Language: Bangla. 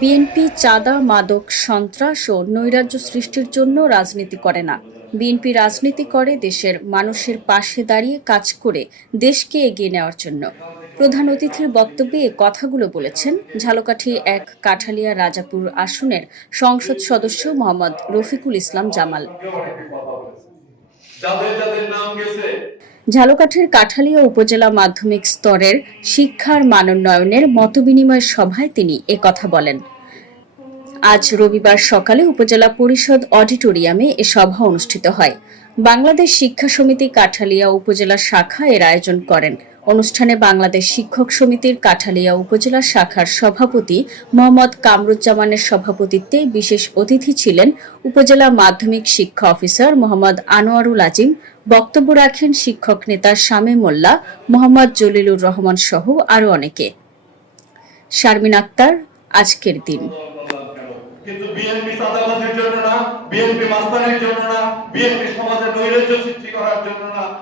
বিএনপি চাঁদা, মাদক, সন্ত্রাস ও নৈরাজ্য সৃষ্টির জন্য রাজনীতি করে না। বিএনপি রাজনীতি করে দেশের মানুষের পাশে দাঁড়িয়ে কাজ করে দেশকে এগিয়ে নেওয়ার জন্য। প্রধান অতিথির বক্তব্যে এ কথাগুলো বলেছেন ঝালকাঠি ১ কাঠালিয়া রাজাপুর আসনের সংসদ সদস্য মোহাম্মদ রফিকুল ইসলাম জামাল। ঝালকাঠির কাঠালিয়া উপজেলা মাধ্যমিক স্তরের শিক্ষার মানোন্নয়নের মতবিনিময় সভায় তিনি একথা বলেন। আজ রবিবার সকালে উপজেলা পরিষদ অডিটোরিয়ামে এ সভা অনুষ্ঠিত হয়। বাংলাদেশ শিক্ষা সমিতি কাঠালিয়া উপজেলা শাখা এর আয়োজন করেন। অনুষ্ঠানে বাংলাদেশ শিক্ষক সমিতির কাঠালিয়া উপজেলা শাখার সভাপতি মোহাম্মদ কামরুজ্জামানের সভাপতিত্বে বিশেষ অতিথি ছিলেন উপজেলা মাধ্যমিক শিক্ষা অফিসার মোহাম্মদ আনোয়ারুল আজিম। বক্তব্য রাখেন শিক্ষক নেতা শামীম মোল্লা, মোহাম্মদ জলিলুর রহমান সহ আরও অনেকে। শারমিন আক্তার, আজকের দিন। কিন্তু বিএনপি চাঁদাবাজির জন্য না, বিএনপি মাস্তানির জন্য না, বিএনপি সমাজে নৈরাজ্য সৃষ্টি করার জন্য না।